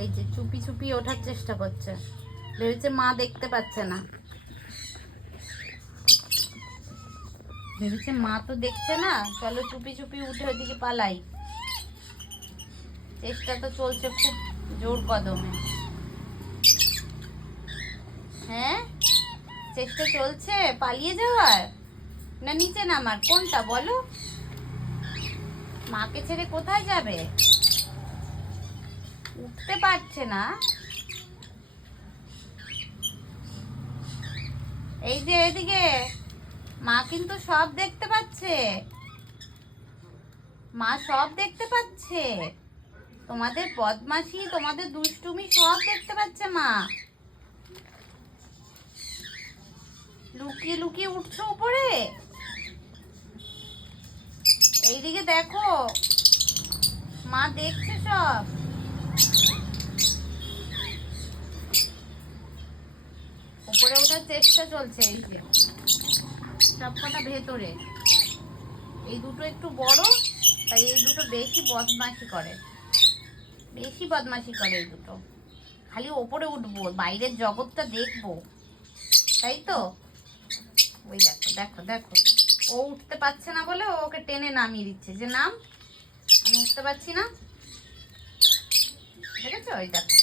এই যে চুপি চুপি ওঠার চেষ্টা করছে, ভেবেছে মা দেখতে পাচ্ছে না, ভেবেছে মা তো দেখছে না, চলো চুপি চুপি উঠে ওদিকে পালাই। চেষ্টা তো চলছে খুব জোর কদমে। হ্যাঁ, চেষ্টা চলছে পালিয়ে যাওয়ার না নিচে নামার, কোনটা বলো? মাকে ছেড়ে কোথায় যাবে? উঠতে পারছে না। এই যে এদিকে, মা কিন্তু সব দেখতে পাচ্ছে, মা সব দেখতে পাচ্ছে, তোমাদের বদমাশি, তোমাদের দুষ্টুমি সব দেখতে পাচ্ছে মা। লুকিয়ে লুকিয়ে উঠছো উপরে। এইদিকে দেখো, মা দেখছে সব। উপরে ওঠার চেষ্টা চলছে। এই যে সবকটা ভেতরে, এই দুটো একটু বড়, তাই এই দুটো বেশি বদমাশি করে, বেশি বদমাশি করে এই দুটো। খালি ওপরে উঠবো, বাইরের জগৎটা দেখবো, তাই তো। ওই দেখো দেখো দেখো, ও উঠতে পারছে না বলে ও ওকে টেনে নামিয়ে দিচ্ছে, যে নাম, আমি উঠতে পারছি না। দেখেছো? ওই দেখো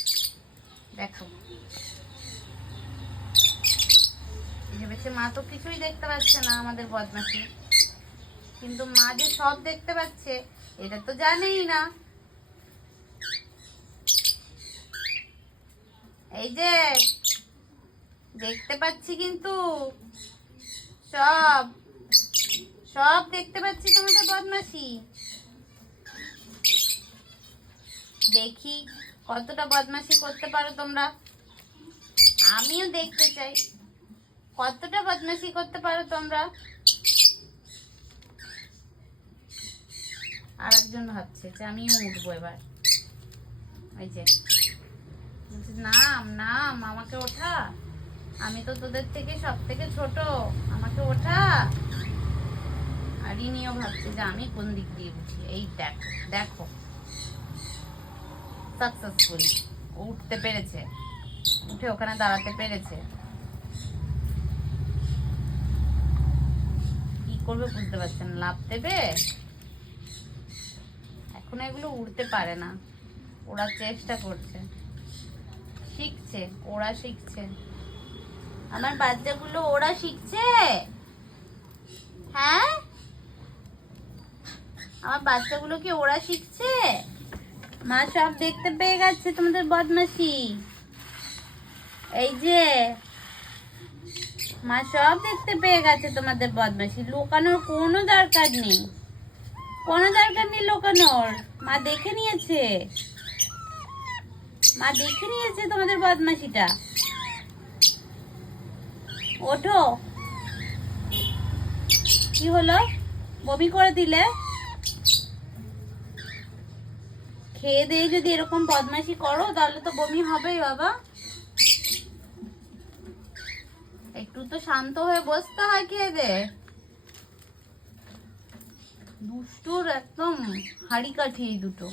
দেখো, ভেবেছে মা তো কিছুই দেখতে পাচ্ছে না আমাদের বদমাশি, কিন্তু মা যে সব দেখতে পাচ্ছে এটা তো জানেই না। এই যে দেখতে পাচ্ছি, কিন্তু সব সব দেখতে পাচ্ছি তোমাদের বদমাশি। দেখি কতটা বদমাশি করতে পারো তোমরা, আমিও দেখতে চাই কতটা বদমাশি করতে পারো তোমরা। আর একজন ভাবছে যে আমিও উঠবো এবার। ওই যে নাম নাম, আমাকে ওঠা, আমি তো তোদের থেকে সব থেকে ছোট, আমাকে ওঠা। আর ইনিও ভাবছে যে আমি কোন দিক দিয়ে উঠি। এই দেখো দেখো, সাকসেসফুল উঠতে পেরেছে, উঠে ওখানে দাঁড়াতে পেরেছে। কি করবে বুঝতে পারছেন, লাভ দেবে এখন। এগুলো উঠতে পারে না, ওরা চেষ্টা করছে, শিখছে, ওরা শিখছে, আমার বাচ্চাগুলো ওরা শিখছে। হ্যাঁ, আমার বাচ্চাগুলো কি ওরা শিখছে? মা সব দেখতে পেয়ে গেছে তোমাদের বদমাশি। এই যে মা সব দেখতে পেয়ে গেছে তোমাদের বদমাশি, লুকানোর কোনো দরকার নেই, কোনো দরকার নেই লুকানোর। মা দেখে নিয়েছে, মা দেখে নিয়েছে তোমাদের বদমাশিটা। ওঠো। কি হলো, বমি করে দিলে? খেয়ে দিয়ে যদি এরকম বদমাশি করো তাহলে তো বমি হবেই বাবা। একটু তো শান্ত হয়ে বসতে হয় খেয়ে দে। দুষ্টুর একদম হাড়ি কাঠি এই দুটো।